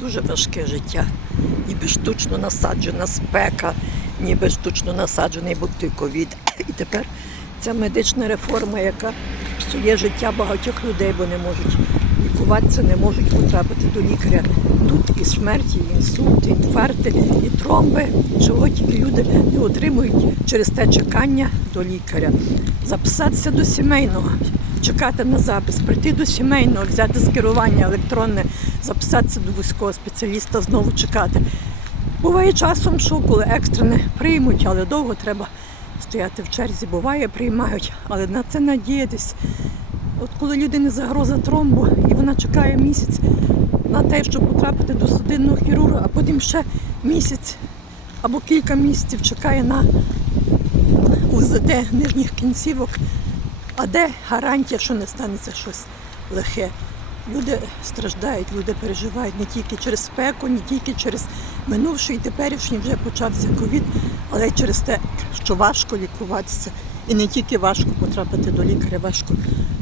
дуже важке життя. Ніби штучно насаджена спека, ніби штучно насаджений був той ковід. І тепер ця медична реформа, яка псує життя багатьох людей, бо не можуть лікуватися, не можуть потрапити до лікаря. Тут і смерті, і інсульти, і інфаркти, і тромби, чого тільки люди не отримують через те чекання до лікаря. Записатися до сімейного, чекати на запис, прийти до сімейного, взяти скерування електронне, записатися до вузького спеціаліста, знову чекати. Буває часом, що коли екстрене приймуть, але довго треба стояти в черзі. Буває, приймають, але на це надіятись. От коли людині загроза тромбу, і вона чекає місяць на те, щоб потрапити до судинного хірурга, а потім ще місяць або кілька місяців чекає на УЗД нижніх кінцівок. А де гарантія, що не станеться щось лихе? Люди страждають, люди переживають не тільки через спеку, не тільки через минувший теперішній вже почався ковід, але й через те, що важко лікуватися. І не тільки важко потрапити до лікаря, важко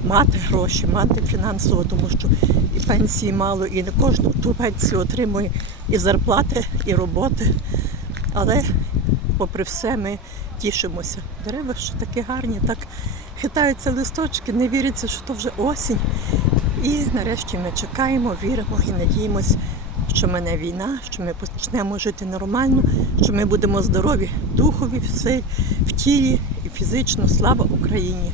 мати гроші, мати фінансово, тому що і пенсії мало, і не кожну ту пенсію отримує і зарплати, і роботи. Але попри все, ми тішимося. Дерева ще такі гарні, так хитаються листочки, не віриться, що то вже осінь. І нарешті ми чекаємо, віримо і надіємось, що мене війна, що ми почнемо жити нормально, що ми будемо здорові духові, в тілі і фізично. Слава Україні!